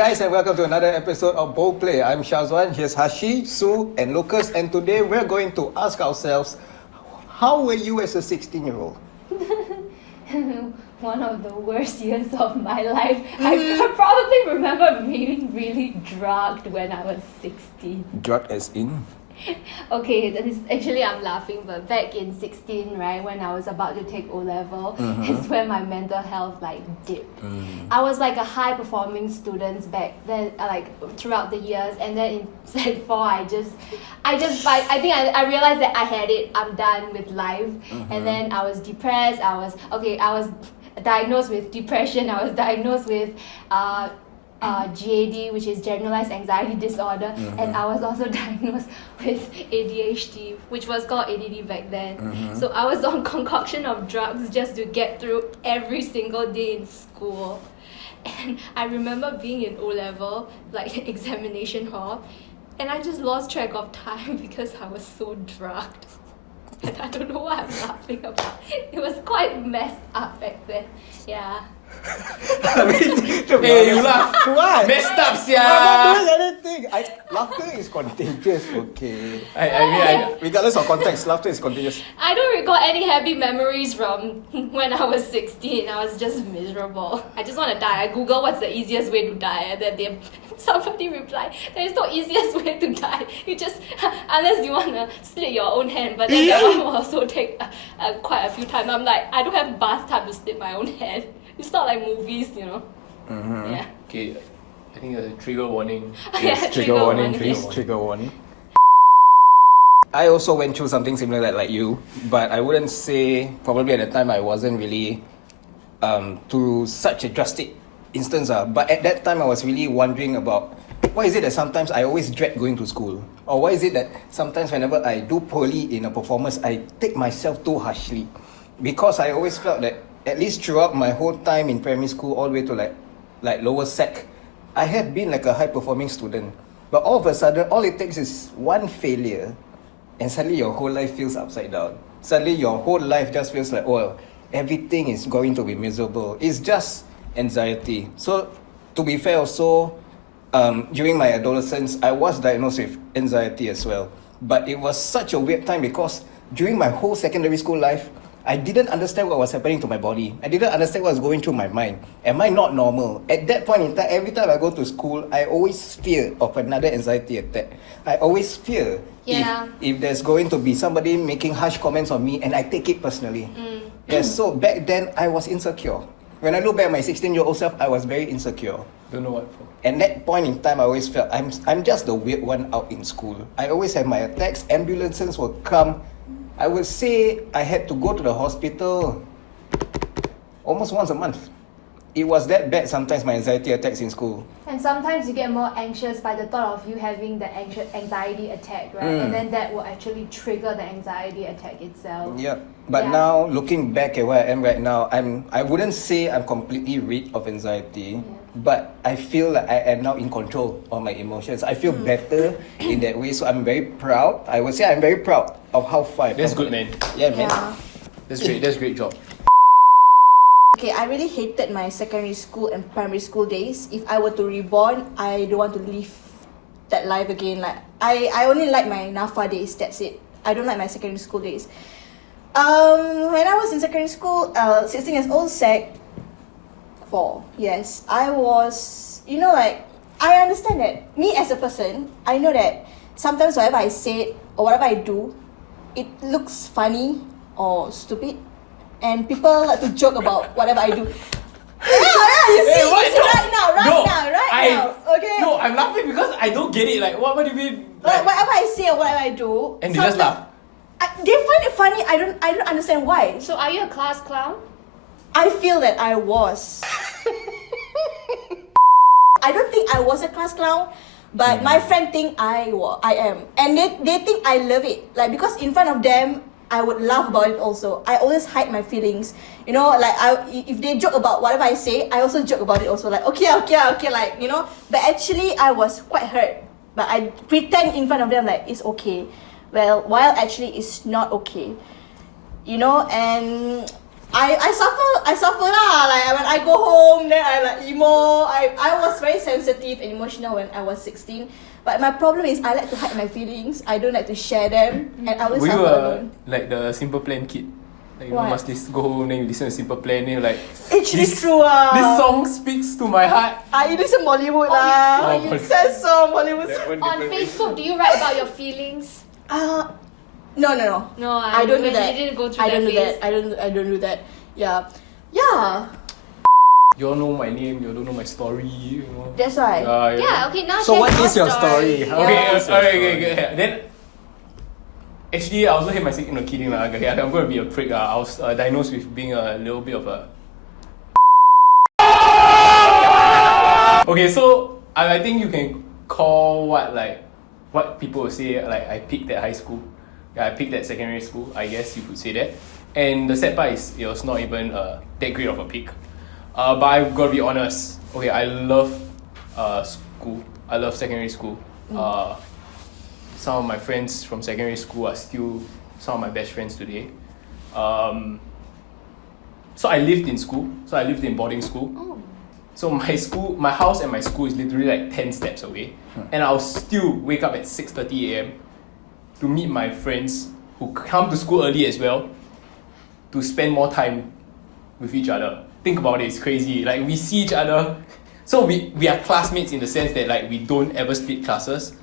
guys, and welcome to another episode of Bowl Play. I'm Syazwan, here's Hashi, Sue, and Lucas, and today we're going to ask ourselves, how were you as a 16-year-old? One of the worst years of my life. I probably remember being really drugged when I was 16. Drugged as in? Okay, that is actually I'm laughing, but back in 16, right, when I was about to take O-level, is when my mental health like dipped. I was like a high performing student back then, like throughout the years, and then in Sec 4, I think I realized that I had it. I'm done with life, and then I was depressed. I was diagnosed with depression. I was diagnosed with GAD, which is generalized anxiety disorder, and I was also diagnosed with ADHD, which was called ADD back then. So I was on concoction of drugs just to get through every single day in school. And I remember being in O-level, like examination hall, and I just lost track of time because I was so drugged. And I don't know what I'm laughing about. It was quite messed up back then. Yeah. Hey, you laugh. What? Messed up, I'm sia. not doing anything. Laughter is contagious, okay? Regardless of context, laughter is contagious. I don't recall any happy memories from when I was 16. I was just miserable. I just want to die. I Google what's the easiest way to die, and then somebody replied, there is no easiest way to die. You just, unless you want to slit your own hand, but then that one will also take quite a few times. I'm like, I don't have bath time to slit my own hand. It's not like movies, you know. Yeah. Okay, I think a trigger warning. Yes, Trigger warning, please. Trigger warning. I also went through something similar like you, but I wouldn't say, probably at the time I wasn't really to such a drastic instance. But at that time I was really wondering about why is it that sometimes I always dread going to school? Or why is it that sometimes whenever I do poorly in a performance, I take myself too harshly? Because I always felt that at least throughout my whole time in primary school all the way to like lower sec, I have been like a high performing student. But all of a sudden, all it takes is one failure and suddenly your whole life feels upside down. Suddenly your whole life just feels like, oh, everything is going to be miserable. It's just anxiety. So to be fair also, during my adolescence, I was diagnosed with anxiety as well. But it was such a weird time because during my whole secondary school life, I didn't understand what was happening to my body. I didn't understand what was going through my mind. Am I not normal? At that point in time, every time I go to school, I always fear of another anxiety attack. I always fear if there's going to be somebody making harsh comments on me and I take it personally. Yes, so back then, I was insecure. When I look back at my 16-year-old self, I was very insecure. Don't know what for. And that point in time, I always felt I'm just the weird one out in school. I always have my attacks. Ambulances will come. I would say I had to go to the hospital almost once a month. It was that bad sometimes, my anxiety attacks in school. And sometimes you get more anxious by the thought of you having the anxiety attack, right? And then that will actually trigger the anxiety attack itself. Yeah. But now, looking back at where I am right now, I wouldn't say I'm completely rid of anxiety, but I feel like I am now in control of my emotions. I feel better in that way, so I'm very proud. I would say I'm very proud of how far I've That's come. good, man. Yeah, man. That's great. That's a great job. Okay, I really hated my secondary school and primary school days. If I were to reborn, I don't want to live that life again. Like I only like my NAFA days, that's it. I don't like my secondary school days. When I was in secondary school, 16 years old, Sec 4, yes, I was, like, I understand that me as a person, I know that sometimes whatever I say or whatever I do, it looks funny or stupid. And people like to joke about whatever I do. You see, right now, okay? No, I'm laughing because I don't get it. Like, what do you mean? Like, whatever I say or whatever I do, and they just laugh. They find it funny. I don't understand why. So are you a class clown? I feel that I was. I don't think I was a class clown, but my friend think I am, and they think I love it. Like, because in front of them, I would laugh about it also. I always hide my feelings. Like if they joke about whatever I say, I also joke about it also. Like, okay, like, But actually, I was quite hurt. But I pretend in front of them like it's okay. Well, while actually it's not okay. And I suffer lah. Like when I go home, then I like emo. I was very sensitive and emotional when I was 16. But my problem is I like to hide my feelings. I don't like to share them, and I will Were you suffer alone. like the Simple Plan kid? Like you know, What? must go home, then you listen to Simple Plan, then you're like, Actually, true this song speaks to my heart. I listen Bollywood lah. Oh, You Bollywood. said so Bollywood. On Facebook, do you write about your feelings? No. No, I don't do that. You didn't go through I don't do phase. that. I don't do that. Yeah. Yeah. You all know my name, you don't know my story, you know. That's why. Yeah, okay, now So share what is your story? Yeah. Okay. Then, actually, I also hate my sick. No, kidding lah. Okay, I'm gonna be a prick. I was diagnosed with being a little bit of a. Okay, so I think you can call what people will say like I peaked at high school. Yeah, I peaked at secondary school. I guess you could say that. And the sad part is it was not even that great of a peak. But I've got to be honest. Okay, I love school. I love secondary school. Some of my friends from secondary school are still some of my best friends today. So I lived in school. So I lived in boarding school. Oh. So my house and my school is literally like 10 steps away. And I'll still wake up at 6:30 a.m. to meet my friends who come to school early as well to spend more time with each other. Think about it, it's crazy. Like we see each other. So we are classmates in the sense that like we don't ever split classes.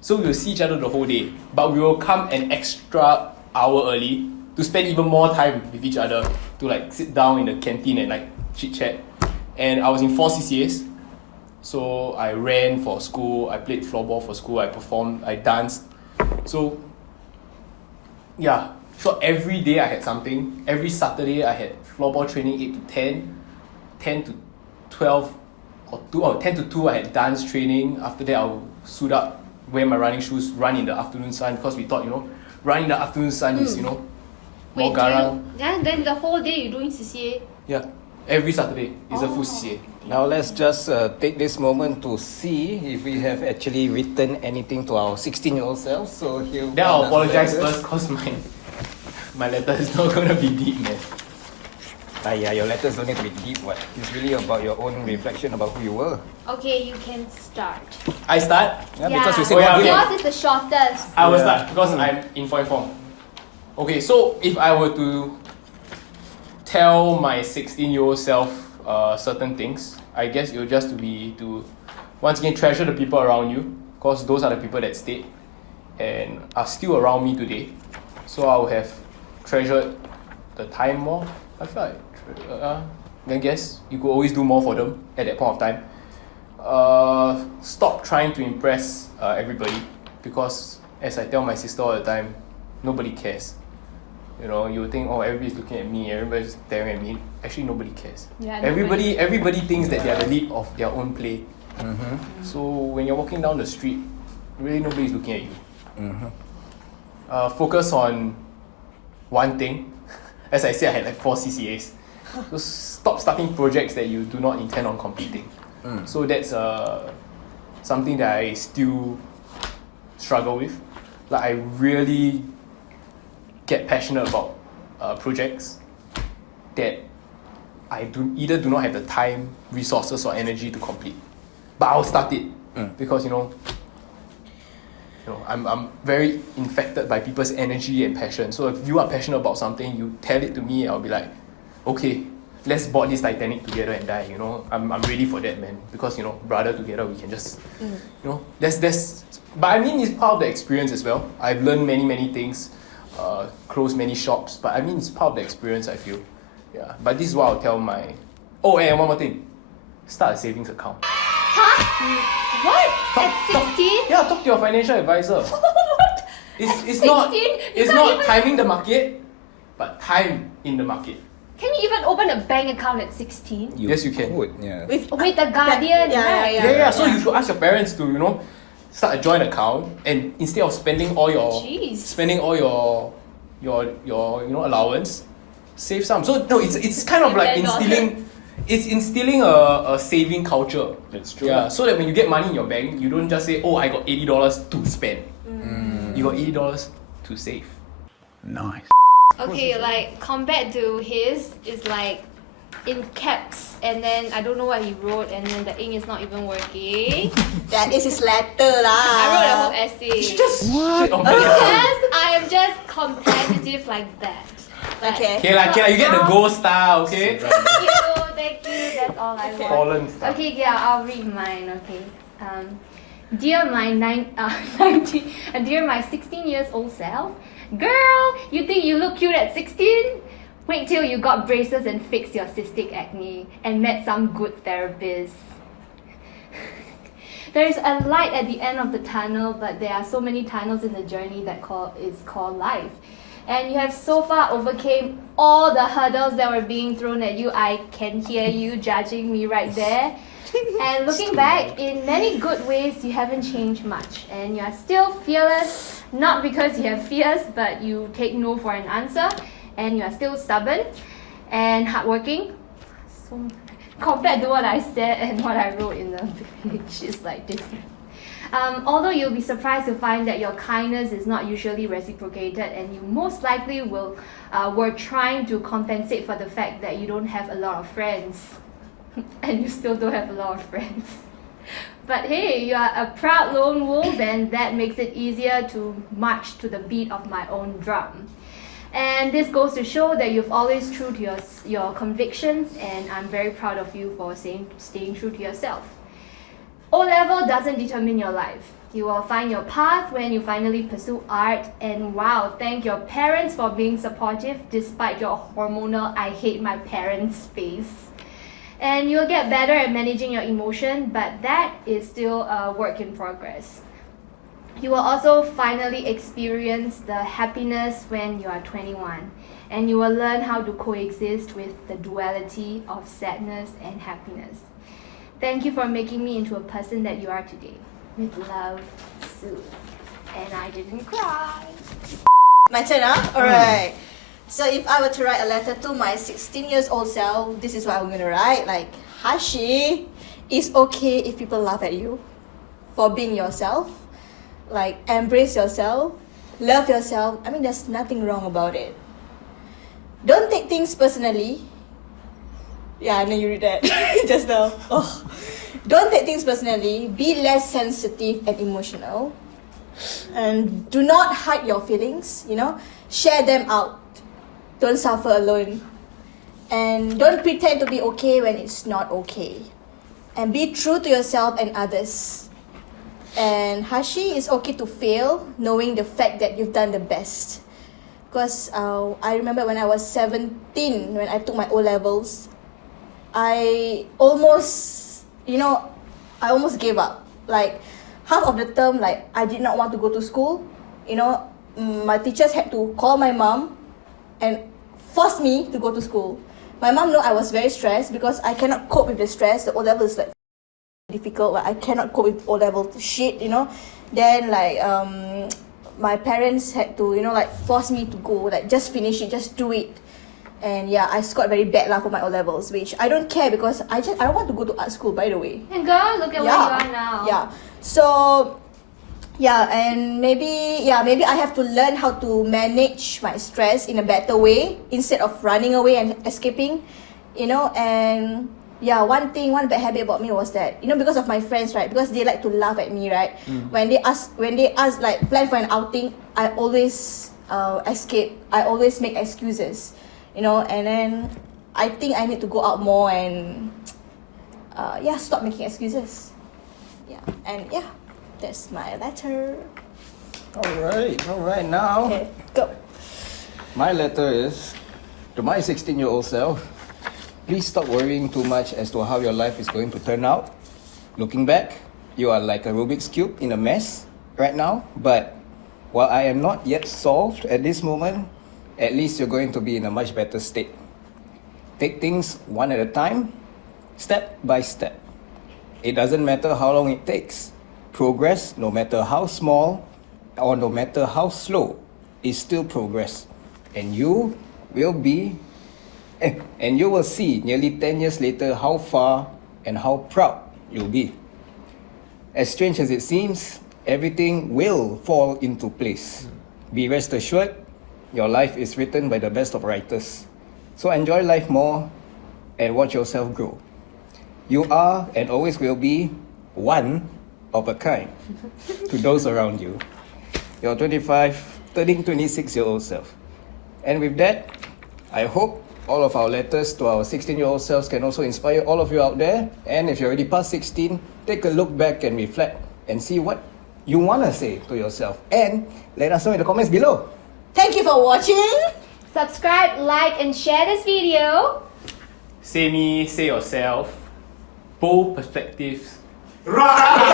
So we'll see each other the whole day. But we will come an extra hour early to spend even more time with each other, to like sit down in the canteen and like chit chat. And I was in 4 CCAs. So I ran for school, I played floorball for school, I performed, I danced. So yeah, so every day I had something. Every Saturday I had floorball training 8 to 10, 10 to 12 or 10 to 2 I had dance training. After that I would suit up, wear my running shoes, run in the afternoon sun, because we thought, running in the afternoon sun is, more Wait, garang. then the whole day you're doing CCA? Yeah, every Saturday is a full CCA. Now let's just take this moment to see if we have actually written anything to our 16-year-old selves. So here. Then I'll are the apologize letters. first, because my letter is not gonna be deep, man. Yeah, your letters don't need to be deep. What? It's really about your own reflection about who you were. Okay, you can start. I start. Yeah, because you said Oh, yeah, one okay. year. Yours is the shortest. I will Yeah. start because I'm in point form. Okay, so if I were to tell my 16-year-old self certain things, I guess it would just be to once again treasure the people around you, because those are the people that stayed and are still around me today. So I would have treasured the time more. I feel like I guess you could always do more for them at that point of time. Stop trying to impress everybody, because as I tell my sister all the time, nobody cares. You would think, oh, everybody's looking at me, everybody's staring at me. Actually, nobody cares. Yeah, Everybody thinks that they are the lead of their own play. Mm-hmm. So when you're walking down the street, really nobody's looking at you. Mm-hmm. Focus on one thing. As I said, I had like 4 CCAs. So stop starting projects that you do not intend on completing. So that's something that I still struggle with. Like I really get passionate about projects that I either do not have the time, resources, or energy to complete. But I'll start it because I'm very infected by people's energy and passion. So if you are passionate about something, you tell it to me, I'll be like, okay, let's board this Titanic together and die. I'm ready for that, man. Because brother, together we can just that's. But I mean, it's part of the experience as well. I've learned many things, closed many shops. But I mean, it's part of the experience, I feel. Yeah. But this is what I'll tell my. Oh, and one more thing, start a savings account. What? At 16? Yeah, talk to your financial advisor. What? It's 16? not You it's can't not even- timing the market, but time in the market. Can you even open a bank account at 16? Yes, you can. Would, yeah. With With the Guardian, right? Yeah. So you should ask your parents to start a joint account, and instead of spending all your Jeez. allowance, save some. So no, it's kind of like $10. instilling a saving culture. That's true. Yeah, so that when you get money in your bank, you don't just say, oh, I got $80 to spend. You got $80 to save. Nice. Okay, like compared to his, is like in caps, and then I don't know what he wrote, and then the ink is not even working. That is his letter lah. I wrote a whole essay. Shit on my Because I am just competitive like that. Like, Okay. Okay lah, you get the gold star, okay? Thank you. That's all I want. Fallen star. Okay, yeah, I'll read mine. Okay. Dear my 16 years old self, girl, you think you look cute at 16? Wait till you got braces and fixed your cystic acne and met some good therapist. There is a light at the end of the tunnel, but there are so many tunnels in the journey that is called life. And you have so far overcame all the hurdles that were being thrown at you. I can hear you judging me right there. And looking back, in many good ways, you haven't changed much. And you are still fearless, not because you have fears, but you take no for an answer. And you are still stubborn and hardworking. So compared to what I said and what I wrote in the page, it's like different. Although you'll be surprised to find that your kindness is not usually reciprocated, and you most likely were trying to compensate for the fact that you don't have a lot of friends. And you still don't have a lot of friends. But hey, you are a proud lone wolf, and that makes it easier to march to the beat of my own drum. And this goes to show that you've always true to your convictions, and I'm very proud of you for staying true to yourself. O-level doesn't determine your life. You will find your path when you finally pursue art, and wow, thank your parents for being supportive despite your hormonal I hate my parents face. And you'll get better at managing your emotion, but that is still a work in progress. You will also finally experience the happiness when you are 21, and you will learn how to coexist with the duality of sadness and happiness. Thank you for making me into a person that you are today. With love, Sue. And I didn't cry. My turn, huh? Alright. So if I were to write a letter to my 16 years old self, this is what I'm gonna write. Like, Hashi, it's okay if people laugh at you for being yourself. Like, embrace yourself, love yourself. I mean, there's nothing wrong about it. Don't take things personally. Yeah, I know you read that just now. Oh. Don't take things personally. Be less sensitive and emotional. And do not hide your feelings, Share them out. Don't suffer alone. And don't pretend to be okay when it's not okay. And be true to yourself and others. And Hashi, it's okay to fail, knowing the fact that you've done the best. Because I remember when I was 17, when I took my O-levels, I almost gave up. Like, half of the term, I did not want to go to school. My teachers had to call my mom and force me to go to school. My mom knew I was very stressed because I cannot cope with the stress. The O-level is difficult. I cannot cope with O-level shit, Then my parents had to, force me to go, just finish it, just do it. And yeah, I scored very bad for my O-levels, which I don't care because I don't want to go to art school, by the way. And girl, look at where you are now. Yeah. So yeah, and maybe I have to learn how to manage my stress in a better way instead of running away and escaping, and yeah, one bad habit about me was that, because of my friends, right? Because they like to laugh at me, right? When they ask plan for an outing, I always escape. I always make excuses, and then I think I need to go out more and stop making excuses. Yeah, and yeah, that's my letter. Alright, now. Okay, go. My letter is to my 16-year-old self. Please stop worrying too much as to how your life is going to turn out. Looking back, you are like a Rubik's Cube in a mess right now. But while I am not yet solved at this moment, at least you're going to be in a much better state. Take things one at a time, step by step. It doesn't matter how long it takes. Progress, no matter how small or no matter how slow, is still progress. And you will see nearly 10 years later how far and how proud you'll be. As strange as it seems, everything will fall into place. Be rest assured, your life is written by the best of writers. So enjoy life more and watch yourself grow. You are and always will be one of a kind to those around you. Your 25, turning 26-year-old self. And with that, I hope all of our letters to our 16-year-old selves can also inspire all of you out there. And if you're already past 16, take a look back and reflect and see what you want to say to yourself. And let us know in the comments below. Thank you for watching. Subscribe, like, and share this video. Say me, say yourself. Bold perspectives. Right!